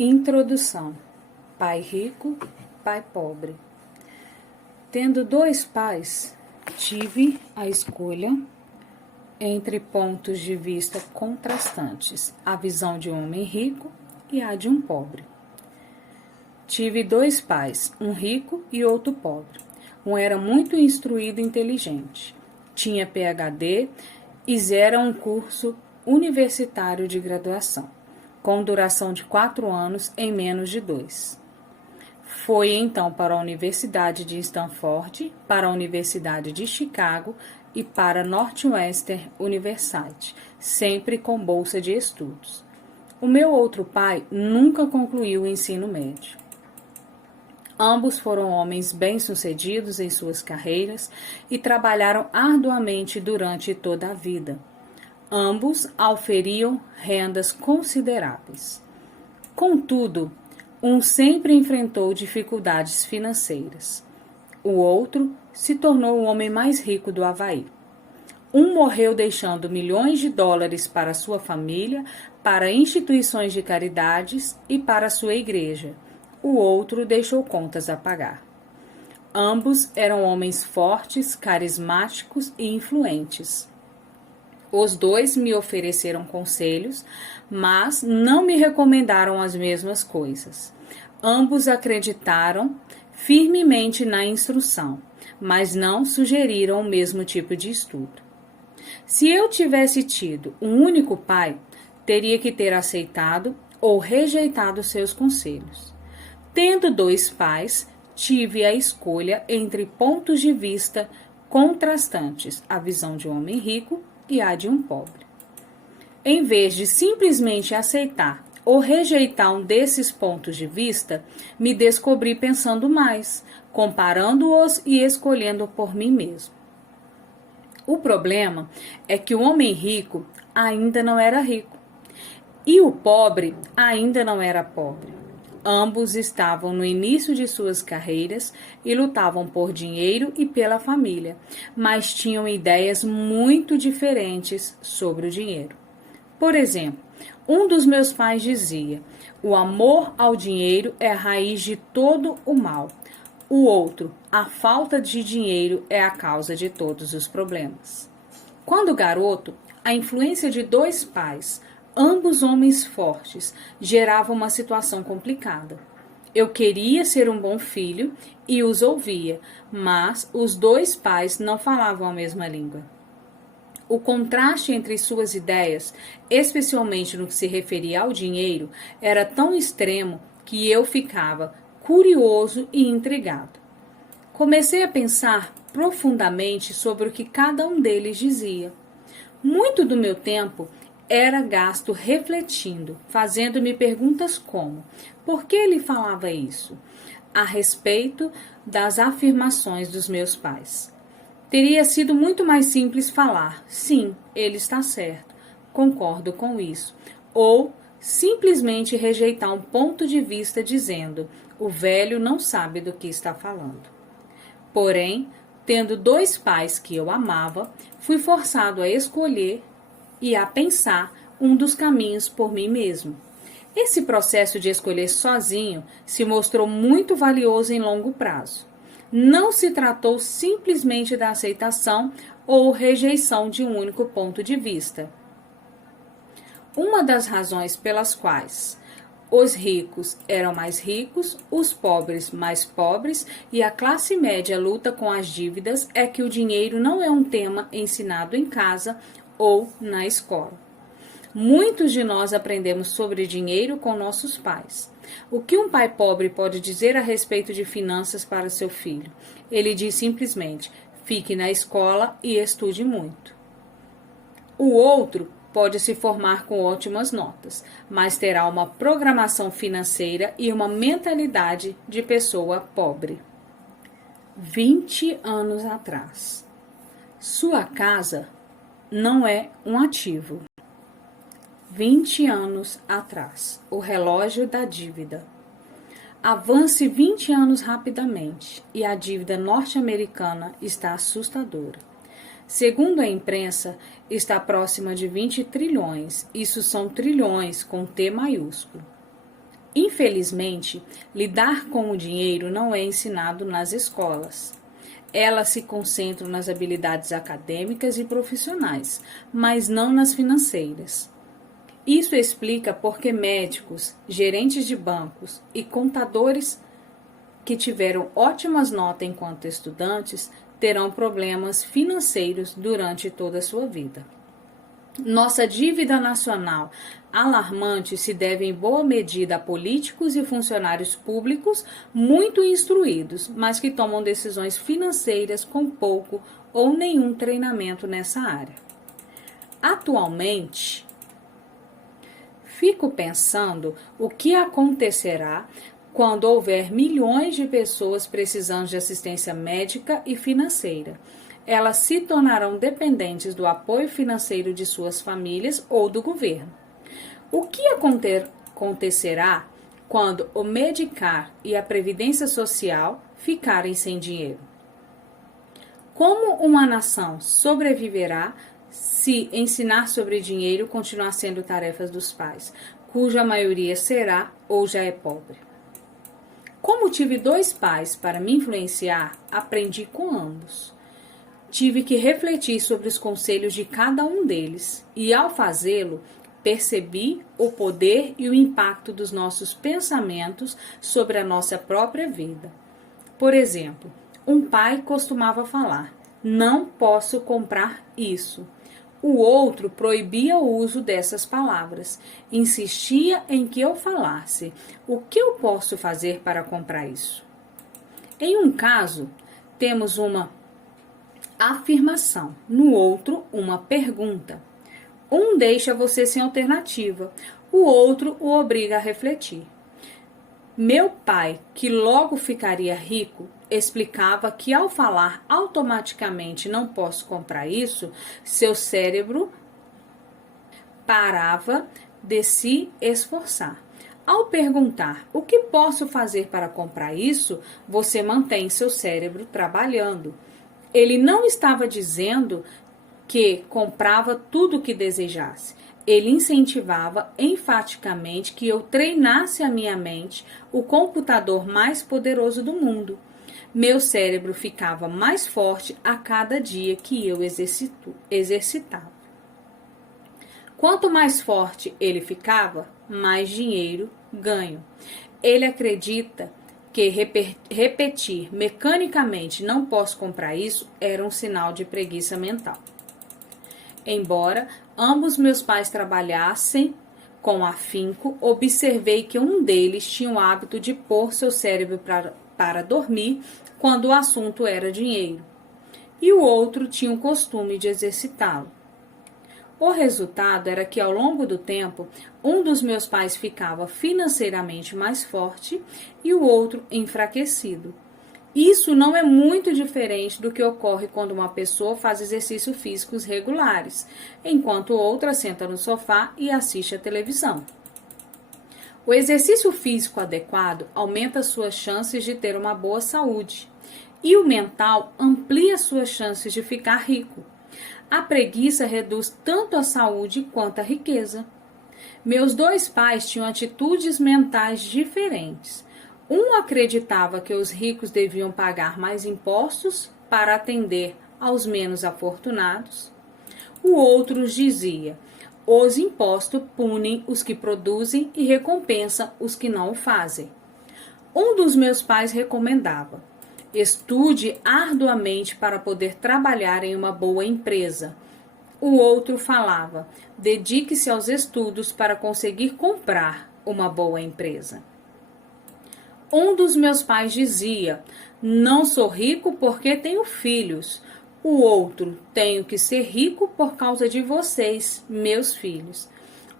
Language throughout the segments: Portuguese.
Introdução. Pai rico, pai pobre. Tendo dois pais, tive a escolha entre pontos de vista contrastantes, a visão de um homem rico e a de um pobre. Tive dois pais, um rico e outro pobre. Um era muito instruído e inteligente, tinha PhD e zera um curso universitário de graduação, com duração de 4 anos em menos de 2. Foi então para a Universidade de Stanford, para a Universidade de Chicago e para Northwestern University, sempre com bolsa de estudos. O meu outro pai nunca concluiu o ensino médio. Ambos foram homens bem-sucedidos em suas carreiras e trabalharam arduamente durante toda a vida. Ambos auferiam rendas consideráveis. Contudo, um sempre enfrentou dificuldades financeiras. O outro se tornou o homem mais rico do Havaí. Um morreu deixando milhões de dólares para sua família, para instituições de caridades e para sua igreja. O outro deixou contas a pagar. Ambos eram homens fortes, carismáticos e influentes. Os dois me ofereceram conselhos, mas não me recomendaram as mesmas coisas. Ambos acreditaram firmemente na instrução, mas não sugeriram o mesmo tipo de estudo. Se eu tivesse tido um único pai, teria que ter aceitado ou rejeitado seus conselhos. Tendo dois pais, tive a escolha entre pontos de vista contrastantes, a visão de um homem rico e a de um pobre. Em vez de simplesmente aceitar ou rejeitar um desses pontos de vista, me descobri pensando mais, comparando-os e escolhendo por mim mesmo. O problema é que o homem rico ainda não era rico e o pobre ainda não era pobre. Ambos estavam no início de suas carreiras e lutavam por dinheiro e pela família, mas tinham ideias muito diferentes sobre o dinheiro. Por exemplo, um dos meus pais dizia: o amor ao dinheiro é a raiz de todo o mal. O outro: a falta de dinheiro é a causa de todos os problemas. Quando garoto, a influência de dois pais, ambos homens fortes, gerava uma situação complicada. Eu queria ser um bom filho e os ouvia, mas os dois pais não falavam a mesma língua. O contraste entre suas ideias, especialmente no que se referia ao dinheiro, era tão extremo que eu ficava curioso e intrigado. Comecei a pensar profundamente sobre o que cada um deles dizia. Muito do meu tempo era gasto refletindo, fazendo-me perguntas como: por que ele falava isso? A respeito das afirmações dos meus pais. Teria sido muito mais simples falar: sim, ele está certo, concordo com isso. Ou simplesmente rejeitar um ponto de vista dizendo: o velho não sabe do que está falando. Porém, tendo dois pais que eu amava, fui forçado a escolher e a pensar um dos caminhos por mim mesmo. Esse processo de escolher sozinho se mostrou muito valioso em longo prazo. Não se tratou simplesmente da aceitação ou rejeição de um único ponto de vista. Uma das razões pelas quais os ricos eram mais ricos, os pobres mais pobres e a classe média luta com as dívidas é que o dinheiro não é um tema ensinado em casa ou na escola. Muitos de nós aprendemos sobre dinheiro com nossos pais. O que um pai pobre pode dizer a respeito de finanças para seu filho? Ele diz simplesmente: fique na escola e estude muito. O outro pode se formar com ótimas notas, mas terá uma programação financeira e uma mentalidade de pessoa pobre. 20 anos atrás. Sua casa não é um ativo. 20 anos atrás. O relógio da dívida. Avance 20 anos rapidamente e a dívida norte-americana está assustadora. Segundo a imprensa, está próxima de 20 trilhões. Isso são trilhões com T maiúsculo. Infelizmente, lidar com o dinheiro não é ensinado nas escolas. Elas se concentram nas habilidades acadêmicas e profissionais, mas não nas financeiras. Isso explica por que médicos, gerentes de bancos e contadores que tiveram ótimas notas enquanto estudantes terão problemas financeiros durante toda a sua vida. Nossa dívida nacional alarmante se deve em boa medida a políticos e funcionários públicos muito instruídos, mas que tomam decisões financeiras com pouco ou nenhum treinamento nessa área. Atualmente, fico pensando o que acontecerá quando houver milhões de pessoas precisando de assistência médica e financeira. Elas se tornarão dependentes do apoio financeiro de suas famílias ou do governo. O que acontecerá quando o Medicare e a Previdência Social ficarem sem dinheiro? Como uma nação sobreviverá se ensinar sobre dinheiro continuar sendo tarefas dos pais, cuja maioria será ou já é pobre? Como tive 2 pais para me influenciar, aprendi com ambos. Tive que refletir sobre os conselhos de cada um deles e, ao fazê-lo, percebi o poder e o impacto dos nossos pensamentos sobre a nossa própria vida. Por exemplo, um pai costumava falar: "Não posso comprar isso". O outro proibia o uso dessas palavras, insistia em que eu falasse: "O que eu posso fazer para comprar isso?". Em um caso, temos uma afirmação, no outro, uma pergunta. Um deixa você sem alternativa, o outro o obriga a refletir. Meu pai, que logo ficaria rico, explicava que ao falar automaticamente "não posso comprar isso", seu cérebro parava de se esforçar. Ao perguntar "o que posso fazer para comprar isso?", você mantém seu cérebro trabalhando. Ele não estava dizendo que comprava tudo o que desejasse. Ele incentivava enfaticamente que eu treinasse a minha mente, o computador mais poderoso do mundo. Meu cérebro ficava mais forte a cada dia que eu exercitava. Quanto mais forte ele ficava, mais dinheiro ganho. Ele acredita que repetir mecanicamente "não posso comprar isso" era um sinal de preguiça mental. Embora ambos meus pais trabalhassem com afinco, observei que um deles tinha o hábito de pôr seu cérebro para dormir quando o assunto era dinheiro, e o outro tinha o costume de exercitá-lo. O resultado era que, ao longo do tempo, um dos meus pais ficava financeiramente mais forte e o outro enfraquecido. Isso não é muito diferente do que ocorre quando uma pessoa faz exercícios físicos regulares, enquanto outra senta no sofá e assiste à televisão. O exercício físico adequado aumenta suas chances de ter uma boa saúde, e o mental amplia suas chances de ficar rico. A preguiça reduz tanto a saúde quanto a riqueza. Meus 2 pais tinham atitudes mentais diferentes. Um acreditava que os ricos deviam pagar mais impostos para atender aos menos afortunados. O outro dizia: os impostos punem os que produzem e recompensam os que não o fazem. Um dos meus pais recomendava: estude arduamente para poder trabalhar em uma boa empresa. O outro falava: dedique-se aos estudos para conseguir comprar uma boa empresa. Um dos meus pais dizia: não sou rico porque tenho filhos. O outro: tenho que ser rico por causa de vocês, meus filhos.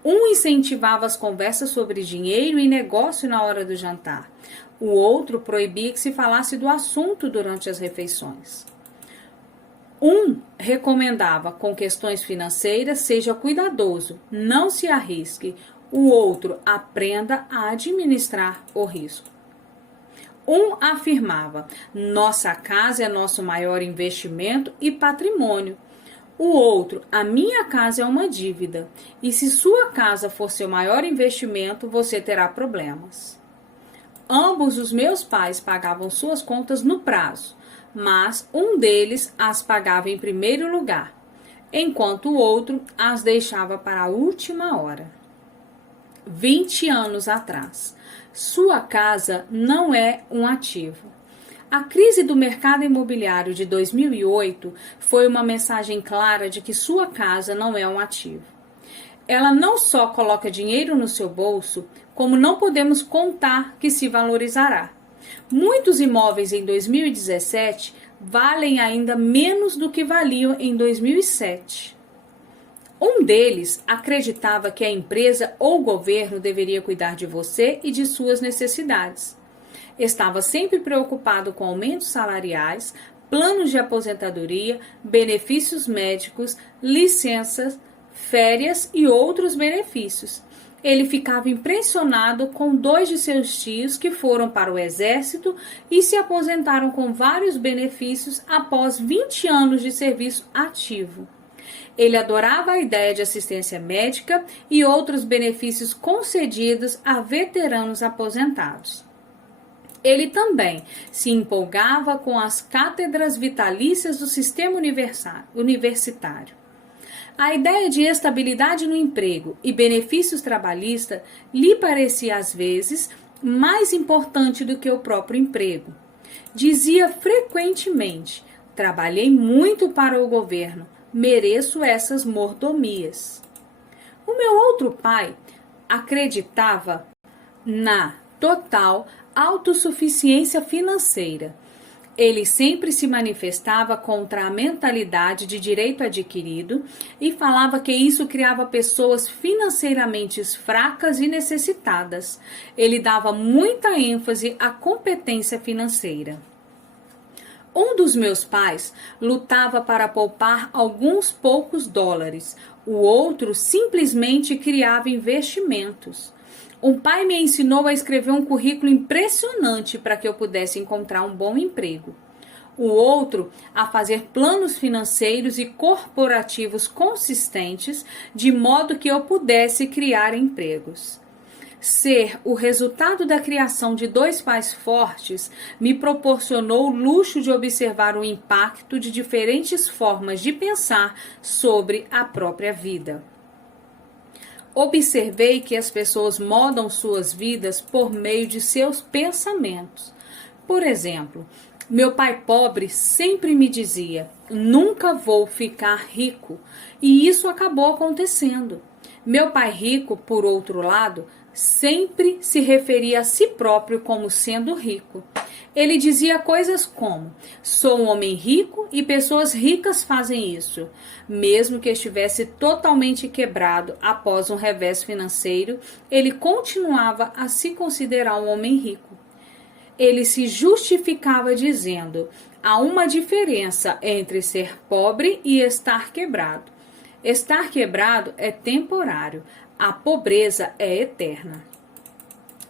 Um incentivava as conversas sobre dinheiro e negócio na hora do jantar. O outro proibia que se falasse do assunto durante as refeições. Um recomendava com questões financeiras: seja cuidadoso, não se arrisque. O outro: aprenda a administrar o risco. Um afirmava: nossa casa é nosso maior investimento e patrimônio. O outro, a minha casa é uma dívida, e se sua casa for seu maior investimento, você terá problemas. Ambos os meus pais pagavam suas contas no prazo, mas um deles as pagava em primeiro lugar, enquanto o outro as deixava para a última hora. 20 anos atrás, sua casa não é um ativo. A crise do mercado imobiliário de 2008 foi uma mensagem clara de que sua casa não é um ativo. Ela não só coloca dinheiro no seu bolso, como não podemos contar que se valorizará. Muitos imóveis em 2017 valem ainda menos do que valiam em 2007. Um deles acreditava que a empresa ou o governo deveria cuidar de você e de suas necessidades. Estava sempre preocupado com aumentos salariais, planos de aposentadoria, benefícios médicos, licenças, férias e outros benefícios. Ele ficava impressionado com 2 de seus tios que foram para o exército e se aposentaram com vários benefícios após 20 anos de serviço ativo. Ele adorava a ideia de assistência médica e outros benefícios concedidos a veteranos aposentados. Ele também se empolgava com as cátedras vitalícias do sistema universitário. A ideia de estabilidade no emprego e benefícios trabalhistas lhe parecia às vezes mais importante do que o próprio emprego. Dizia frequentemente: trabalhei muito para o governo, mereço essas mordomias. O meu outro pai acreditava na total autossuficiência financeira. Ele sempre se manifestava contra a mentalidade de direito adquirido e falava que isso criava pessoas financeiramente fracas e necessitadas. Ele dava muita ênfase à competência financeira. Um dos meus pais lutava para poupar alguns poucos dólares, o outro simplesmente criava investimentos. Um pai me ensinou a escrever um currículo impressionante para que eu pudesse encontrar um bom emprego. O outro a fazer planos financeiros e corporativos consistentes, de modo que eu pudesse criar empregos. Ser o resultado da criação de 2 pais fortes me proporcionou o luxo de observar o impacto de diferentes formas de pensar sobre a própria vida. Observei que as pessoas moldam suas vidas por meio de seus pensamentos. Por exemplo, meu pai pobre sempre me dizia: nunca vou ficar rico, e isso acabou acontecendo. Meu pai rico, por outro lado, sempre se referia a si próprio como sendo rico. Ele dizia coisas como: sou um homem rico e pessoas ricas fazem isso. Mesmo que estivesse totalmente quebrado após um revés financeiro, ele continuava a se considerar um homem rico. Ele se justificava dizendo: há uma diferença entre ser pobre e estar quebrado. Estar quebrado é temporário, a pobreza é eterna.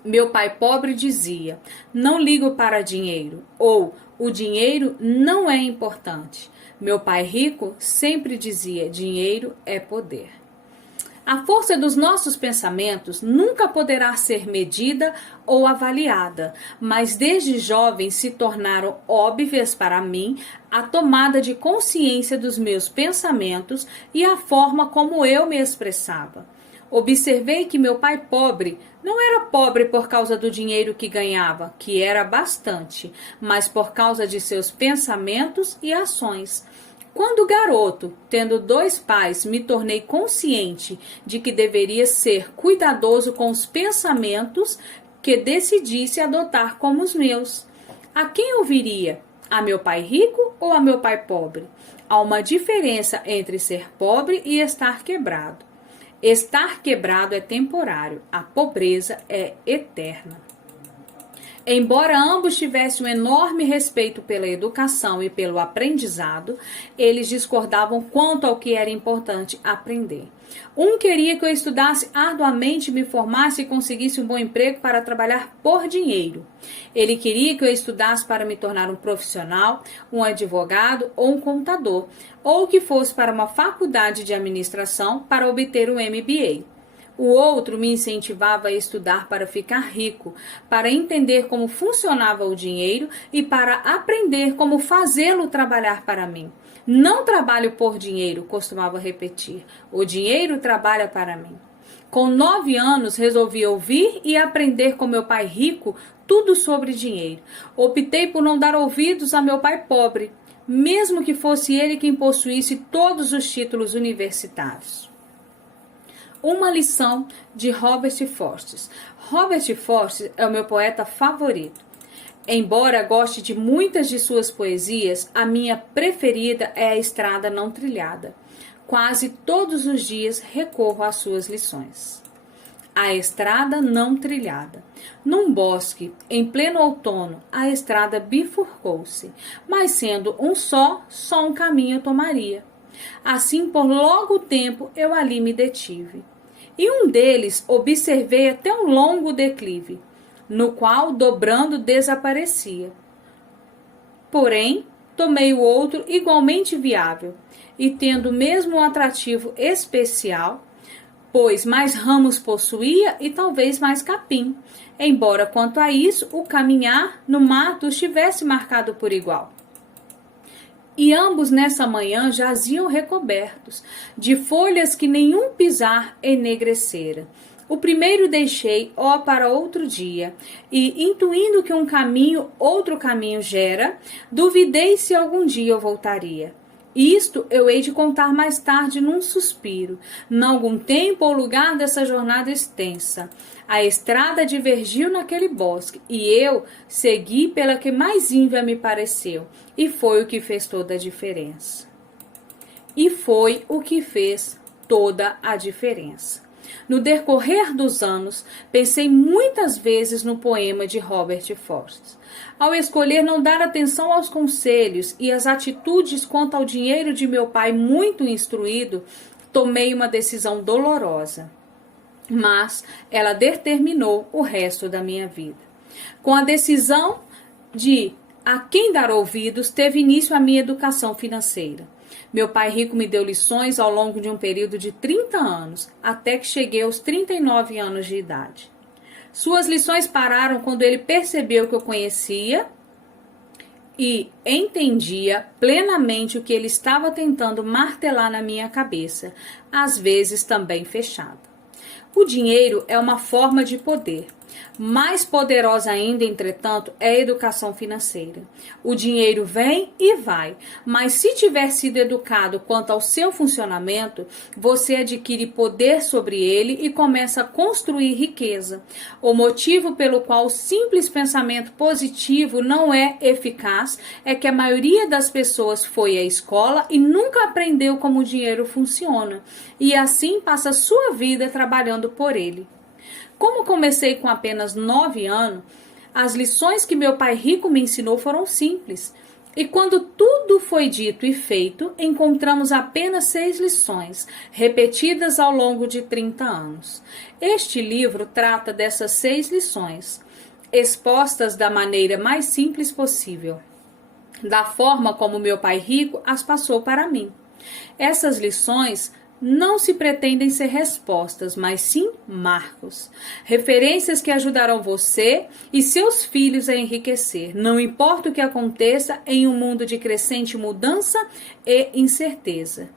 Meu pai pobre dizia: não ligo para dinheiro, ou o dinheiro não é importante. Meu pai rico sempre dizia: dinheiro é poder. A força dos nossos pensamentos nunca poderá ser medida ou avaliada, mas desde jovens se tornaram óbvias para mim a tomada de consciência dos meus pensamentos e a forma como eu me expressava. Observei que meu pai pobre não era pobre por causa do dinheiro que ganhava, que era bastante, mas por causa de seus pensamentos e ações. Quando garoto, tendo 2 pais, me tornei consciente de que deveria ser cuidadoso com os pensamentos que decidisse adotar como os meus. A quem ouviria? A meu pai rico ou a meu pai pobre? Há uma diferença entre ser pobre e estar quebrado. Estar quebrado é temporário, a pobreza é eterna. Embora ambos tivessem um enorme respeito pela educação e pelo aprendizado, eles discordavam quanto ao que era importante aprender. Um queria que eu estudasse arduamente, me formasse e conseguisse um bom emprego para trabalhar por dinheiro. Ele queria que eu estudasse para me tornar um profissional, um advogado ou um contador, ou que fosse para uma faculdade de administração para obter um MBA. O outro me incentivava a estudar para ficar rico, para entender como funcionava o dinheiro e para aprender como fazê-lo trabalhar para mim. Não trabalho por dinheiro, costumava repetir. O dinheiro trabalha para mim. Com 9 anos, resolvi ouvir e aprender com meu pai rico tudo sobre dinheiro. Optei por não dar ouvidos a meu pai pobre, mesmo que fosse ele quem possuísse todos os títulos universitários. Uma lição de Robert Frost. Robert Frost é o meu poeta favorito. Embora goste de muitas de suas poesias, a minha preferida é A Estrada Não Trilhada. Quase todos os dias recorro às suas lições. A estrada não trilhada. Num bosque, em pleno outono, a estrada bifurcou-se, mas sendo um só um caminho tomaria. Assim, por longo tempo, eu ali me detive. E um deles observei até um longo declive, no qual, dobrando, desaparecia. Porém, tomei o outro igualmente viável, e tendo mesmo um atrativo especial, pois mais ramos possuía e talvez mais capim, embora quanto a isso o caminhar no mato estivesse marcado por igual. E ambos nessa manhã jaziam recobertos de folhas que nenhum pisar enegrecera. O primeiro deixei, ó, para outro dia, e, intuindo que um caminho, outro caminho gera, duvidei se algum dia eu voltaria. Isto eu hei de contar mais tarde num suspiro, nalgum tempo ou lugar dessa jornada extensa. A estrada divergiu naquele bosque, e eu segui pela que mais ínvia me pareceu, e foi o que fez toda a diferença. E foi o que fez toda a diferença. No decorrer dos anos, pensei muitas vezes no poema de Robert Frost. Ao escolher não dar atenção aos conselhos e às atitudes quanto ao dinheiro de meu pai muito instruído, tomei uma decisão dolorosa. Mas ela determinou o resto da minha vida. Com a decisão de a quem dar ouvidos, teve início a minha educação financeira. Meu pai rico me deu lições ao longo de um período de 30 anos, até que cheguei aos 39 anos de idade. Suas lições pararam quando ele percebeu que eu conhecia e entendia plenamente o que ele estava tentando martelar na minha cabeça, às vezes também fechada. O dinheiro é uma forma de poder. Mais poderosa ainda, entretanto, é a educação financeira. O dinheiro vem e vai, mas se tiver sido educado quanto ao seu funcionamento, você adquire poder sobre ele e começa a construir riqueza. O motivo pelo qual o simples pensamento positivo não é eficaz é que a maioria das pessoas foi à escola e nunca aprendeu como o dinheiro funciona, e assim passa a sua vida trabalhando por ele. Como comecei com apenas 9 anos, as lições que meu pai rico me ensinou foram simples. E quando tudo foi dito e feito, encontramos apenas 6 lições, repetidas ao longo de 30 anos. Este livro trata dessas 6 lições, expostas da maneira mais simples possível, da forma como meu pai rico as passou para mim. Essas lições não se pretendem ser respostas, mas sim marcos. Referências que ajudarão você e seus filhos a enriquecer, não importa o que aconteça em um mundo de crescente mudança e incerteza.